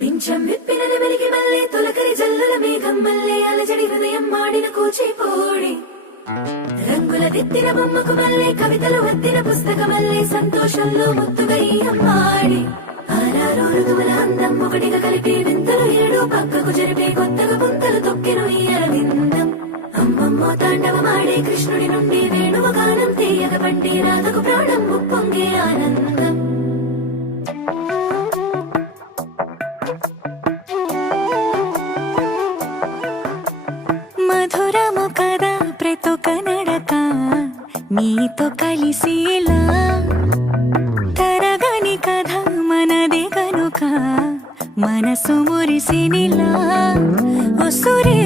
పింఛం విప్పిన వెలిగి మల్లే తొలకరి జల్లుల మేఘం మల్లే అలజడి హృదయం మాడిన కూచిపూడి రంగుల దిద్దిన బొమ్మకు మల్లే కవితలు వద్దిన పుస్తకమల్లే సంతోషంలో ముద్దుగా ఈ అమ్మాడి ఆరారు ఋతువుల అందం ఒకటిగా కలిపి వింతలు ఏడు పక్కకు జరిపే కొత్తగా పుంతలు తొక్కెను ఈ అరవిందం అమ్మమ్మో తాండవమాడే కృష్ణుడి నుండి వేణువ గానం తీయగ పండి రాధకు ప్రాణం ఉప్పొంగే ఆనందం మధురము కదా ప్రతొక నడక నీతో కలిసేలా తరగని కథ మనదే కనుక మనసు మురిసినిలా ఒసురే